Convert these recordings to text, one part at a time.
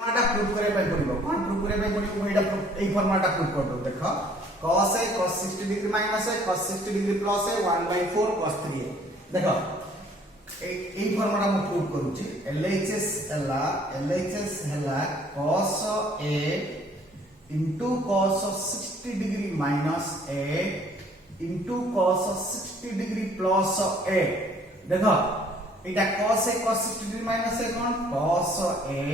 formula proof करे पे पड़िबो कोन proof करे पे पड़िबो एटा एई फॉर्मूला प्रूफ कर दो देखो cos a cos 60 degree minus a cos 60 degree plus a 1/4 cos 3a देखो एई फॉर्मूला हम प्रूफ करूची LHS हला cos a into cos 60 degree minus a into cos 60 degree plus a देखो एटा cos a cos 60 degree minus a cone cos a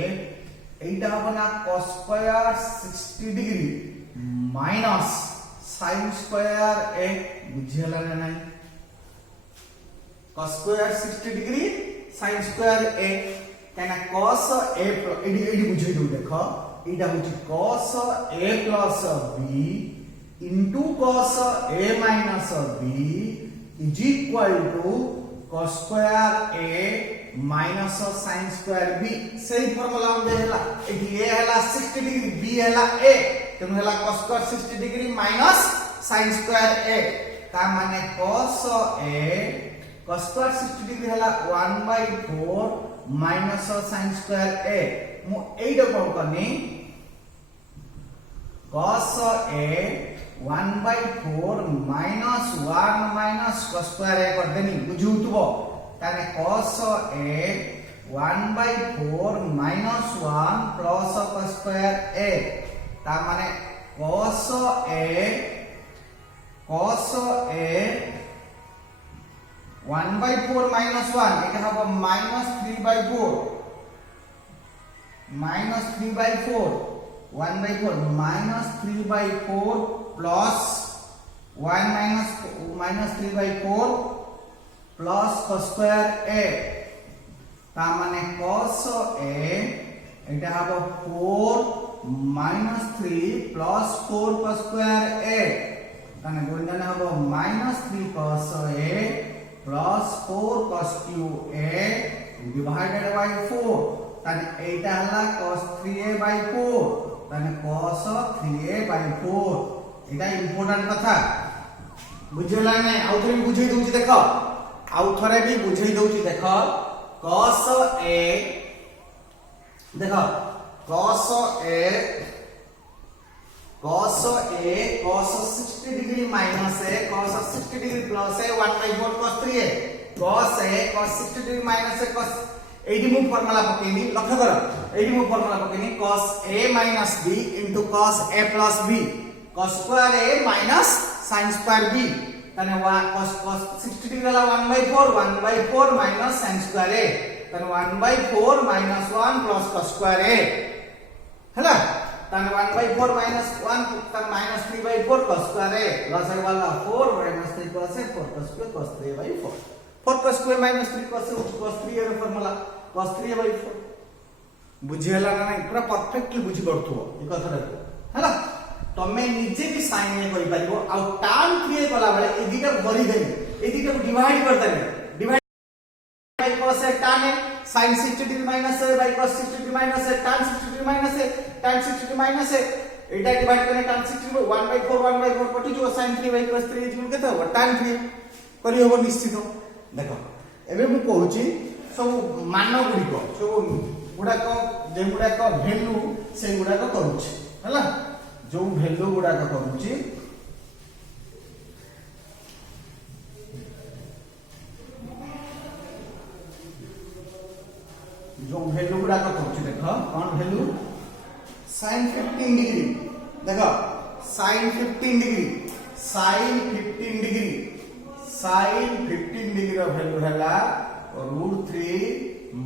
एटा होना cos square 60 degree minus sin square a बुझियला नै cos square 60 degree sin square a काना cos a AD बुझै दउ देखो एटा होची cos a plus b into cos a minus b is equal to cos square a minus sin square b सही formula हम देला एठी a हला 60 डिग्री b हला a तेनु हला cos square 60 degree minus sin square a ता माने cos स्क्वायर 60 डिग्री हला 1/4 minus sin स्क्वायर a मु एइडा कोन करनी cos a 1/4 minus 1 minus cos square a कर देनी बुझुतबो ताने cos a 1/4 minus 1 plus cos square a ता माने cos a 1/4 minus 1 এটা হবে minus 3/4 minus 3/4 1/4 minus 3/4 plus 1 minus 3/4 plus cos square a ता माने cos a এটা হবে 4 minus 3 plus 4 cos square a তাহলে গুণিতনে হবে minus 3 cos a plus 4 cos cube a divided by 4 তাহলে এইটা হলো cos 3a/4 তাহলে cos 3a/4 এটা ইম্পর্টেন্ট কথা বুঝলা না আউথরে বুঝাই দউছি দেখো আউথরে भी বুঝাই দউছি দেখো cos a देखो cos a cos 60 degree minus a cos 60 degree plus a 1/4 cos 3a cos a cos 60 degree minus a cos एडी मु फार्मूला पकेनी लक्ष्य करो एडी मु फार्मूला पकेनी cos a minus b into cos a plus b cos square a minus sin square b तने cos 60 degree वाला 1/4 minus sin square a तने 1/4 minus 1 plus cos square a हैला तने 1/4 minus 1 तने minus 3/4 cos square a plus a वाला 4 minus 3 cos a 4 cos square cos 3/4 4 cos square minus 3 cos a cos 3 ର formula cos 3/4 बुझियला ना पूरा perfectly बुझि परथुओ ई कथरा हैला तमे निजे भी साइन में करि परिबो आ tan 3 कला बेले ए दिटा भरि देबे ए दिटा को डिवाइड कर देबे divide by cos a tan a sin 60 degree minus a by cos 60 degree minus a tan 60 degree minus a tan 60 degree minus a Etah divide करने tan 60 1/4 कटि जो sin 3 by cos 3 इज केते हो tan 3 करि होबो निश्चित देखो एबे मु कहूची सब मान गुडी को सब गुडा को जे गुडा को वैल्यू से गुडा को करूची हला जो वैल्यू गुडा को करूची जो वैल्यू गुडा को करूची देखो कौन वैल्यू sin 15 डिग्री देखो sin 15 डिग्री रो वैल्यू हला √3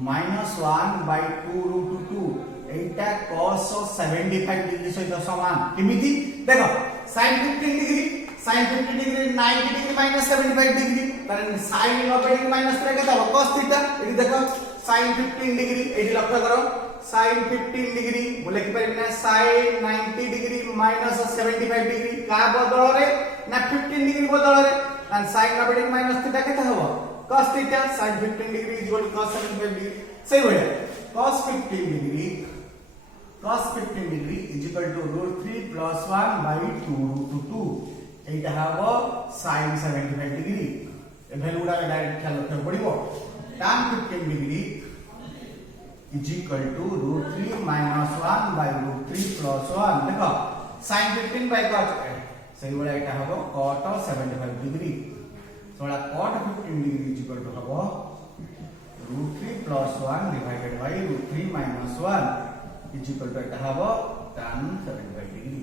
minus 1/2 √2 एटा cos 75 डिग्री सहित समान किमिति देखो sin 15 degree 90 degree minus 75 degree तारे sin 90 डिग्री minus 3 केता हो cos थीटा एडी देखो sin 15 डिग्री एडी लक्ष्य करो sin 15 डिग्री बोले कि Parina sin 90 degree minus 75 degree का बदल रे ना 15 डिग्री बदल रे and sin 90 degree minus theta केता हो cos theta sin 15 degree is equal to cos 75 degree सही होया cos 15 degree is equal to √3 plus 1/2 √2 एटा हबो sin 75 degree ए वैल्यू उडा डायरेक्ट ख्याल रखै पड़िबो tan 15 degree is equal to √3 minus 1 by root 3 plus 1 देखो sin 15 by cot सही वाला एटा हबो cot 75 degree सोला cot 15 डिग्री इक्वल टू हबो root 3 plus 1 divided by root 3 minus 1 is equal to एटा हबो tan 75 degree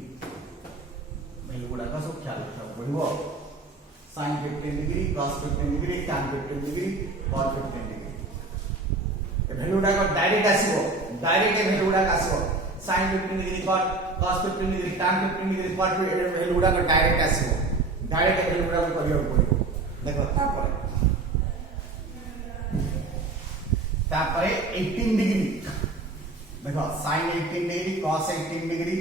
value गुडा का सब ख्याल रखा पड़िबो sin 15 degree cos 15 degree tan 15 degree cot 15 degree ए वैल्यू गुडा को डायरेक्ट आसीबो डायरेक्ट ए वैल्यू गुडा आसीबो sin 15 degree cos 15 degree tan 15 degree cot value गुडा को डायरेक्ट आसीबो डायरेक्ट वैल्यू गुडा को करियो पड़िबो देखो तापरे 18 डिग्री देखो sin 18 डिग्री cos 18 डिग्री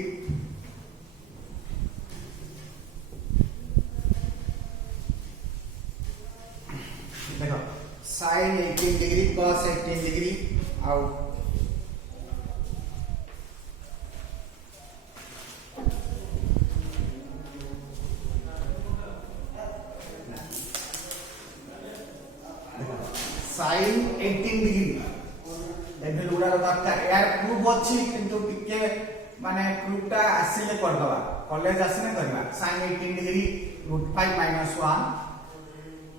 देखो sin 18 degree cos 18 degree out sin 18 degree एबे लुडा रो बात यार प्रूफ अछि किंतु टिके माने प्रूफटा आसीले कर दबा कॉलेज आसीने करबा sin 18 degree √5 - 1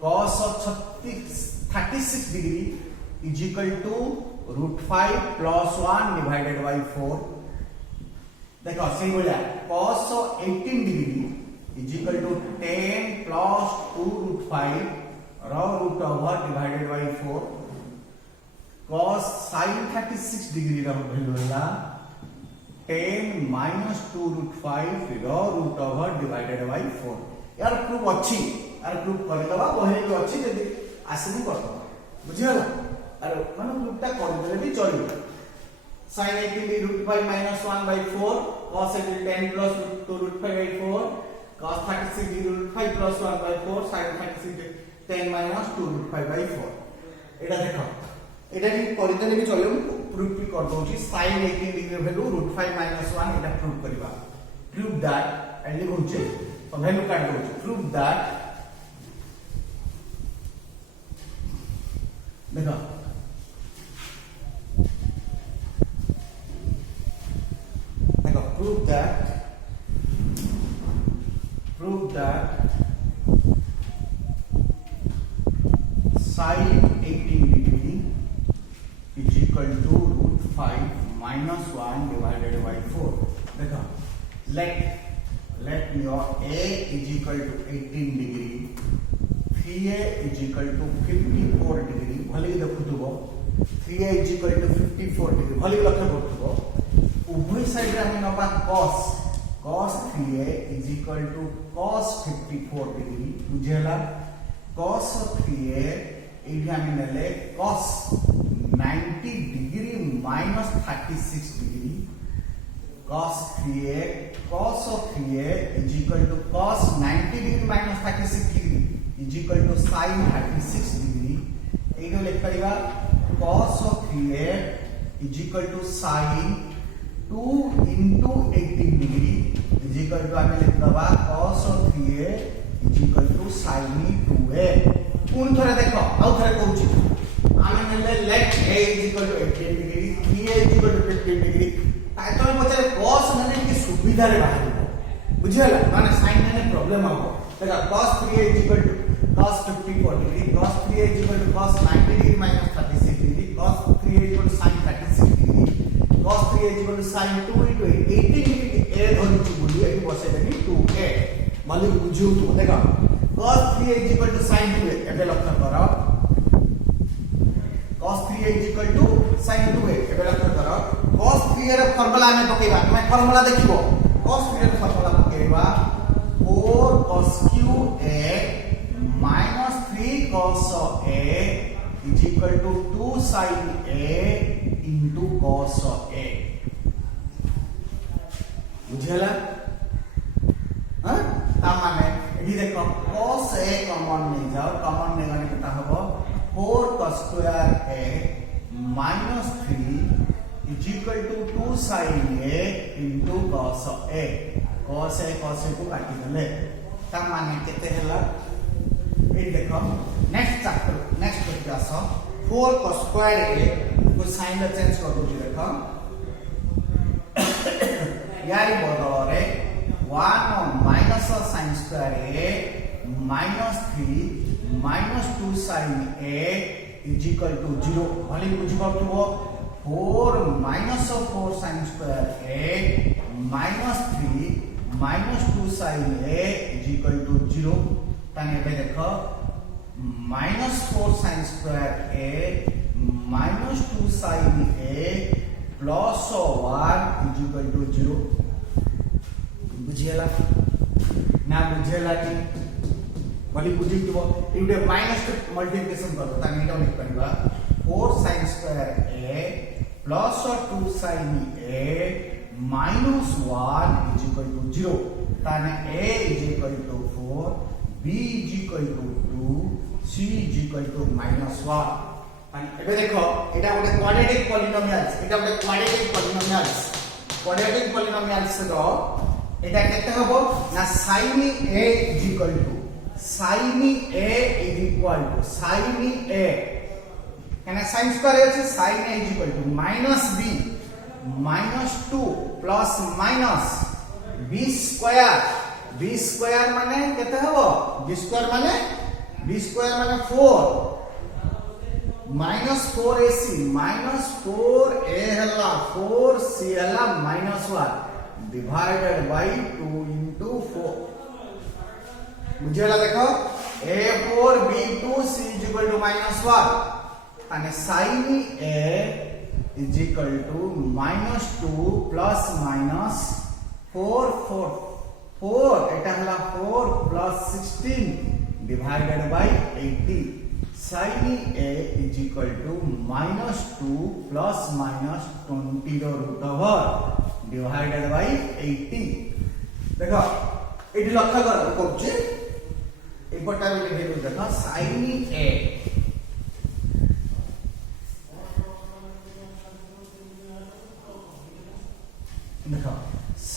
cos 36 degree is equal to √5 + 1 divided by 4 देखो सही बोला cos 18 degree is equal to 10 + 2 √5 raw root over divided by 4 cos sin 36 degree रा वैल्यू होला 10 minus 2 √5 raw root over divided by 4 यार प्रूफ अछि यार proof कर दबा बहे जो अछि जदी आसीनी कर दबा बुझियला अरे माने प्रूफटा कर देले भी चलिबो sin 18 √5 - 1 by 4 cos 10 plus 2 √5 by 4 cos 36 √5 plus 1 by 4 sin 36 10 minus 2 √5 by 4 एटा देखो एटा भी परिदेले भी चलियो प्रूफ भी कर दोची sin 18 डिग्री वैल्यू √5 - 1 एटा प्रूफ करबा प्रूफ दैट एंड लिखुचे तो वैल्यू काट दोची प्रूफ दैट देखो देखो proof that sin 18 degree is equal to √5 - 1 divided by 4 देखो let your a is equal to 18 degree 3a is equal to 54 degree भले देखुथबो 3a is equal to 54 degree भले लक्ष्य करथबो उभय side रे हम नबा cos 3a is equal to cos 54 degree बुझेला cos 3a एठी हम नेले cos 90 degree minus 36 degree cos 3a is equal to cos 90 degree minus 36 degree is equal to sin 36 degree एनो लिख परिबा cos 3a is equal to sin 2 into 18 degree is equal to हम लिख दबा cos 3a is equal to sin 2a पुन थरे देखो आउ थरे कहूची आमे नेले let a is equal to 18 degree 3a is equal to 15 degree तातो पछे cos माने कि सुविधा रे बाहर बुझियला माने sin माने प्रॉब्लम आबो देखा cos 3a is equal to cos 54 degree cos 3a is equal to cos 90 degree minus 36 degree cos 3a is equal to sin 36 degree cos 3a is equal to sin 2 into 18 degree a धरिछु बोली एठी बसे देनी 2a माने बुझियो तो देखा cos 3a is equal to sin 2a एबे लक्ष्य करो cos 3a is equal to sin 2a एबे लक्ष्य करो cos 3a रे फार्मूला में पकेबा मैं फार्मूला देखिबो cos 3a रे formula पकेबा 4 cos qa minus 3 cos a is equal to 2 sin a into cos a बुझला हां ता माने एठी देखो cos a कॉमन नहीं जाओ कॉमन नहीं गने कितना हबो 4 cos square a minus 3 is equal to 2 sin a into cos a cos a को काटी देले ता माने केते हला ए देखो next chapter next class 4 cos square a को साइन चेंज कर दो देखो यारी बदल रे 1 minus sin square a minus 3 minus 2 sin a is equal to 0 भली बुझी पड़थबो 4 minus 4 sin square a minus 3 minus 2 sin a is equal to 0 ताने एबे देखो minus 4 sin square a minus 2 sin a plus 1 is equal to 0 बुझियला ना बुझियला कि बोली बुझी दिबो इबे माइनस के मल्टीप्लिकेशन कर ता एटा लिख परबा 4 sin square a plus 2 sin a minus 1 is equal to 0 ताने a is equal to 4 b is equal to 2 c is equal to minus 1 ताने एबे देखो एटा गोटे क्वाड्रेटिक पॉलिनोमियल्स एटा गोटे क्वाड्रेटिक पॉलिनोमियल्स रो एटा केते हबो ना sin a is equal to sin a is equal to sin a यानी sin स्क्वायर है sin a is equal to minus b minus 2 plus minus b square माने केते हबो b स्क्वायर माने 4 माइनस 4ac माइनस 4a हला 4c हला minus 1 divided bye 2 into 4 बुझेला देखो a4 b2 c is equal to minus 1 and sin a is equal to minus 2 plus minus 4 eta हला 4 plus 16 divided by 80 sin a is equal to minus 2 plus minus 20 रो root over divided by 80 देखो eighty लक्ष्य कर कोचे एपटा भी लिखे देखो sin a देखो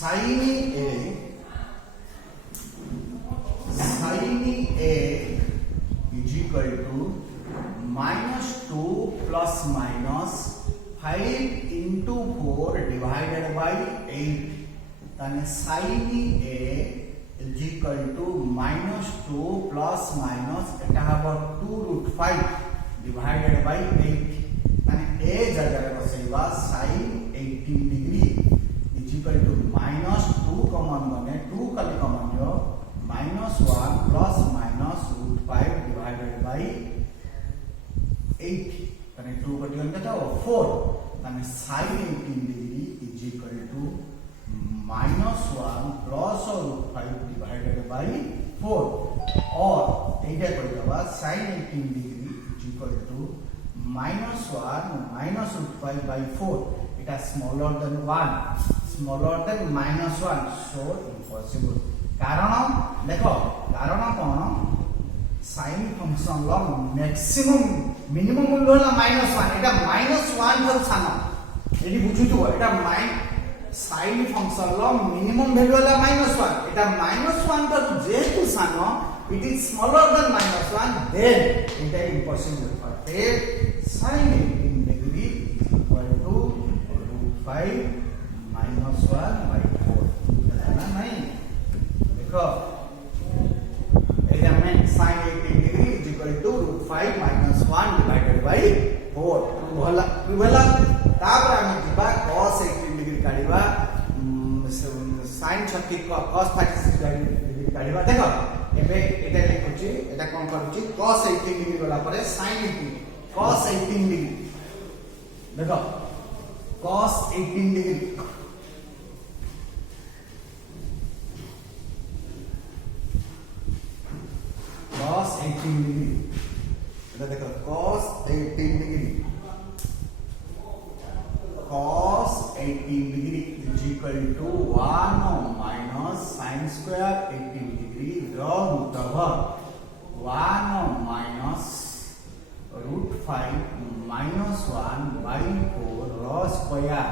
sin a is equal to minus 2 plus minus 5 into 4 divided by 8 ताने sin a is equal to minus 2 plus minus एटा हबो 2 root 5 divided by 8 ताने a जगह रे बसेबा sin 18 degree is equal to minus 2 common बने 2 खाली common हो minus 1 plus minus root 5 divided by 8 ताने 2 cation केता हो 4 ताने sin 18 degree is equal to minus 1 plus root 5 divided by 4 और एटा कर दबा sin 18 degree is equal to minus 1 minus root 5 by 4 it is smaller than minus 1 so impossible कारण देखो कारण कोन sin function लो maximum minimum मूल्य होला -1 एटा -1 थर सानो एडी बुझुतो एटा sin फंक्शन लो मिनिमम वैल्यू होला -1 एटा -1 थर जेतु सानो it is smaller than -1 then it is impossible for sin 18 degree equal to root 5 -1 by 4 ना नहीं देखो एटा में sin 18 degree is equal to root 5 -1 divided by 4 भला तापर हम दिबा cos 18 degree काढिबा sin 36 को cos 36 degree काढिबा देखो एबे एटा लिखुची एटा कोन करूची cos 18 degree वाला परे sin 18 cos 18 degree देखो cos 18 degree cos 18 degree এটা দেখো cos 18 degree cos 18 degree is equal to 1 minus sin square 18 degree root over 1 minus root 5 minus 1 by 4 rho square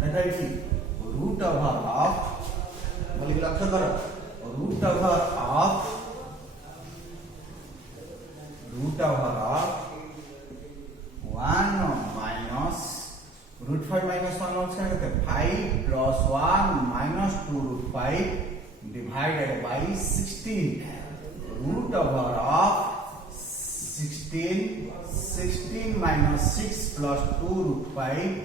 that is root over of बोली लक्ष्य करो root over of 1 minus √5 minus 1 whole square कितने 5 plus 1 minus 2 √5 divided by 16 root over of 16 minus 6 plus 2 √5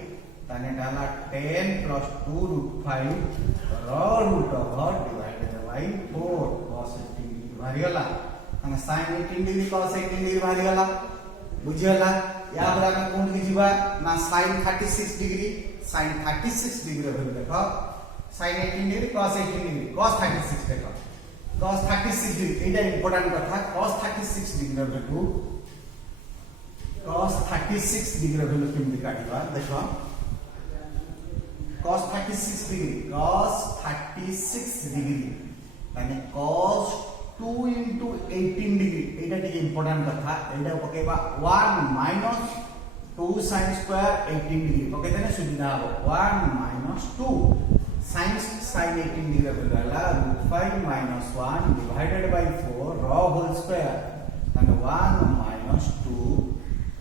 ताने डाला 10 plus 2 √5 root over divided by 4 cos 18 degree बाहरी गला ताने sin 18 degree cos 18 degree बाहरी गला बुझियला या पर आमे कोन की जीवा ना sin 36 डिग्री sin 36 डिग्री भेल देखो sin 18 degree cos 18 degree cos 36 देखो cos 36 डिग्री एटा इंपोर्टेंट कथा cos 36 डिग्री भेलु cos 36 डिग्री भेलु केमि काटिबा देखो cos 36 डिग्री यानी cos 2 into 18 डिग्री एटा टिके इंपोर्टेंट कथा एटा पकेबा 1 minus 2 sin square 18 डिग्री पकेते ने सुविधा हो 1 minus 2 sin 18 डिग्री भेला √5 minus 1 divided by 4 raw whole square यानी 1 minus 2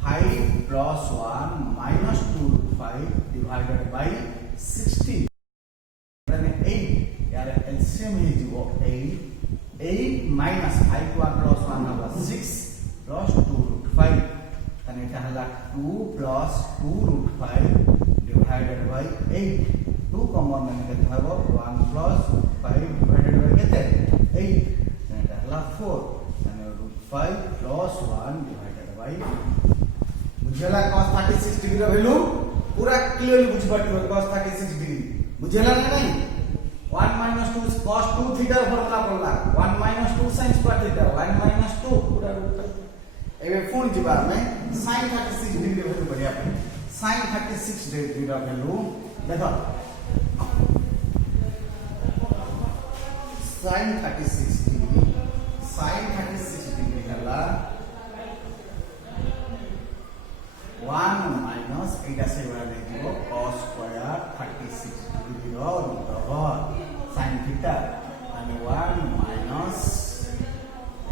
5 plus 1 minus 2 √5 divided by 16 यानी 8 यार एलसीएम ही जीवो 8 minus 5 plus 1 होगा 6 plus 2 √5 यानी এটা হলা 2 plus 2 √5 divided by 8 2 कॉमन মানে কেতে হবে 1 plus 5 divided by কেতে 8 এটা হলা 4 यानी √5 plus 1 divided by बुझला cos 36 डिग्री वैल्यू पूरा क्लियरली बुझ पाटियो cos 36 डिग्री बुझला ना नहीं 1 minus 2 cos 2 थीटा फॉर्मूला पड़ला 1 minus 2 sin square theta 1 minus 2 पूरा √5 एबे फोन जिबा में sin 36 डिग्री वैल्यू बढ़िया पे sin 36 डिग्री का वैल्यू देखो sin 36 डिग्री हला 1 minus एटा से बड़ा देखियो cos square 36 degree row √over sin theta and 1 minus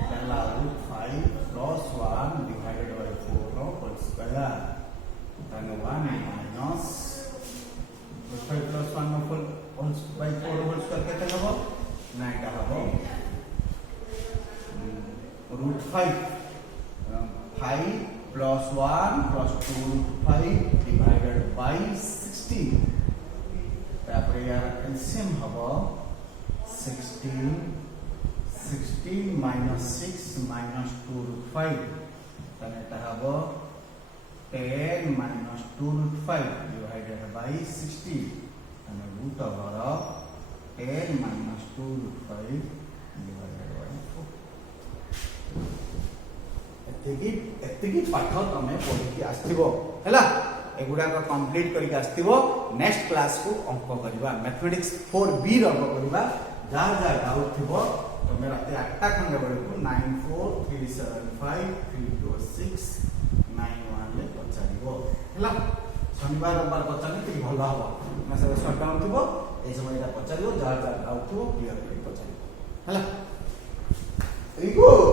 Etah √5 plus 1 divided by 4 whole square and 1 minus √5 plus 1 whole by 4 whole square केते हबो ना एटा हबो √5 5 plus 1 plus 2 √5 divided by 16 तापर यार एलसीएम हबो 16 minus 6 minus 2 √5 ताने ता हबो 10 minus 2 √5 divided by 60 ताने √over 10 minus 2 √5 divided by 4 एतिकी पाठ तमे पढि के आस्थिबो हैला एगुडा को कंप्लीट करिक आस्थिबो नेक्स्ट क्लास को अंक करबा मैथमेटिक्स 4b रो करबा जा डाउट थिबो तमे राते 8टा खंडे बळे को 9437532691 ले पचारिबो हैला शनिवार रविवार पचारने ति भलो हबो ना सब शॉर्ट डाउन थिबो ए समय एटा पचारिबो जा डाउट थिबो क्लियर करि पचारिबो हैला वेरी गुड